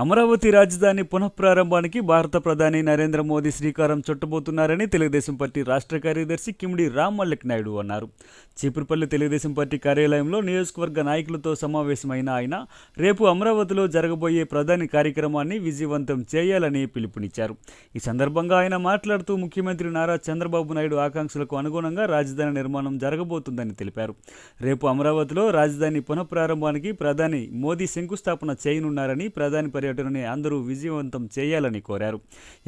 అమరావతి రాజధాని పునఃప్రారంభానికి భారత ప్రధాని నరేంద్ర మోదీ శ్రీకారం చుట్టబోతున్నారని తెలుగుదేశం పార్టీ రాష్ట్ర కార్యదర్శి కిమిడి రామ్మల్లిక్ నాయుడు అన్నారు. చీపురుపల్లి తెలుగుదేశం పార్టీ కార్యాలయంలో నియోజకవర్గ నాయకులతో సమావేశమైన ఆయన రేపు అమరావతిలో జరగబోయే ప్రధాని కార్యక్రమాన్ని విజయవంతం చేయాలని పిలుపునిచ్చారు. ఈ సందర్భంగా ఆయన మాట్లాడుతూ ముఖ్యమంత్రి నారా చంద్రబాబు నాయుడు ఆకాంక్షలకు అనుగుణంగా రాజధాని నిర్మాణం జరగబోతుందని తెలిపారు. రేపు అమరావతిలో రాజధాని పునఃప్రారంభానికి ప్రధాని మోదీ శంకుస్థాపన చేయనున్నారని, ప్రధాని పర్యటనని అందరూ విజయవంతం చేయాలని కోరారు.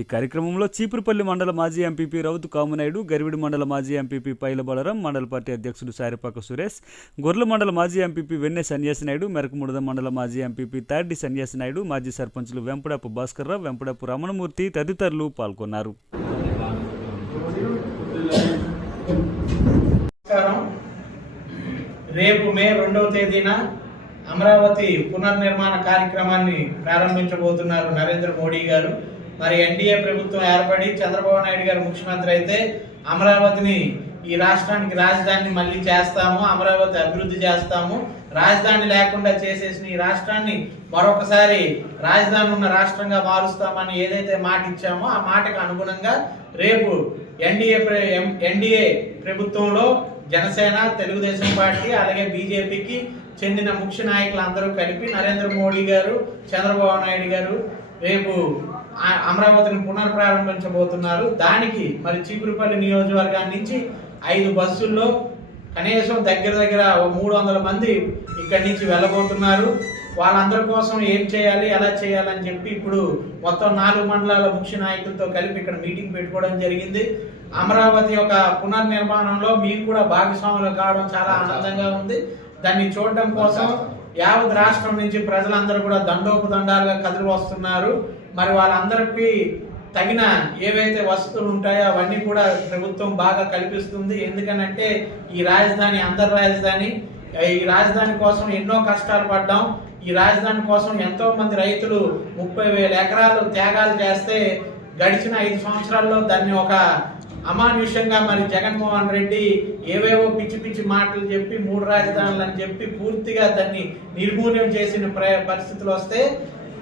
ఈ కార్యక్రమంలో చీపురుపల్లి మండల మాజీ ఎంపీపీ రౌతు కామనాయుడు, గరివిడి మండల మాజీ ఎంపీపీ పైల బలరాం, మండల పార్టీ అధ్యక్షుడు సారిపాక సురేష్, గొర్ల మండల మాజీ ఎంపీపీ వెన్నె సన్యాసినాయుడు, మెరకముడద మండల మాజీ ఎంపీపీ తాడ్డి సన్యాసినాయుడు, మాజీ సర్పంచులు వెంపడపు భాస్కర్రావు, వెంపడపు రమణమూర్తి తదితరులు పాల్గొన్నారు. రేపు మే 2వ తేదీన అమరావతి పునర్నిర్మాణ కార్యక్రమాన్ని ప్రారంభించబోతున్నారు నరేంద్ర మోడీ గారు. మరి ఎన్డీఏ ప్రభుత్వం ఏర్పడి చంద్రబాబు నాయుడు గారు ముఖ్యమంత్రి అయితే అమరావతిని ఈ రాష్ట్రానికి రాజధానిని మళ్ళీ చేస్తాము, అమరావతి అభివృద్ధి చేస్తాము, రాజధాని లేకుండా చేసేసిన ఈ రాష్ట్రాన్ని మరొకసారి రాజధాని ఉన్న రాష్ట్రంగా మారుస్తామని ఏదైతే మాట ఇచ్చామో ఆ మాటకు అనుగుణంగా రేపు ఎన్డీఏ ప్రభుత్వంలో జనసేన, తెలుగుదేశం పార్టీ అలాగే బీజేపీకి చెందిన ముఖ్య నాయకులు అందరూ కలిపి నరేంద్ర మోడీ గారు, చంద్రబాబు నాయుడు గారు రేపు అమరావతిని పునర్ప్రారంభించబోతున్నారు. దానికి మరి చీపురుపల్లి నియోజకవర్గాన్ని నుంచి 5 బస్సుల్లో కనీసం దగ్గర 300 మంది ఇక్కడి నుంచి వెళ్ళబోతున్నారు. వాళ్ళందరి కోసం ఏం చేయాలి, ఎలా చేయాలని చెప్పి ఇప్పుడు మొత్తం 4 మండలాల ముఖ్య నాయకులతో కలిపి ఇక్కడ మీటింగ్ పెట్టుకోవడం జరిగింది. అమరావతి యొక్క పునర్నిర్మాణంలో మీకు కూడా భాగస్వాములు కావడం చాలా ఆనందంగా ఉంది. దాన్ని చూడడం కోసం యావత్ రాష్ట్రం నుంచి ప్రజలందరూ కూడా దండోపదండాలుగా కదిలి వస్తున్నారు. మరి వాళ్ళందరికీ తగిన ఏవైతే వసతులు ఉంటాయో అవన్నీ కూడా ప్రభుత్వం బాగా కల్పిస్తుంది. ఎందుకనంటే ఈ రాజధాని అందరి రాజధాని. ఈ రాజధాని కోసం ఎన్నో కష్టాలు పడ్డాం. ఈ రాజధాని కోసం ఎంతో మంది రైతులు 30,000 ఎకరాలు త్యాగాలు చేస్తే గడిచిన 5 సంవత్సరాల్లో దాన్ని ఒక అమానుష్యంగా మరి జగన్మోహన్ రెడ్డి ఏవేవో పిచ్చి మాటలు చెప్పి 3 రాజధానులు అని చెప్పి పూర్తిగా దాన్ని నిర్మూలన చేసిన పరిస్థితులు వస్తే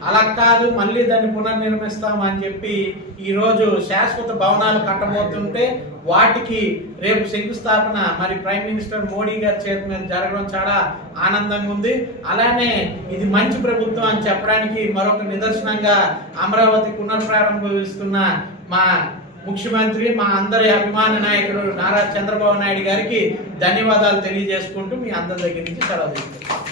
అలా కాదు, మళ్ళీ దాన్ని పునర్నిర్మిస్తామని చెప్పి ఈరోజు శాశ్వత భవనాలు కట్టబోతుంటే వాటికి రేపు శంకుస్థాపన మరి ప్రైమ్ మినిస్టర్ మోడీ గారి చేతి మీద జరగడం చాలా ఆనందంగా ఉంది. అలానే ఇది మంచి ప్రభుత్వం అని చెప్పడానికి మరొక నిదర్శనంగా అమరావతి పునర్ప్రారంభిస్తున్న మా ముఖ్యమంత్రి, మా అందరి అభిమాన నాయకుడు నారా చంద్రబాబు నాయుడు గారికి ధన్యవాదాలు తెలియజేసుకుంటూ మీ అందరి దగ్గర నుంచి సెలవు తీసుకుంటాం.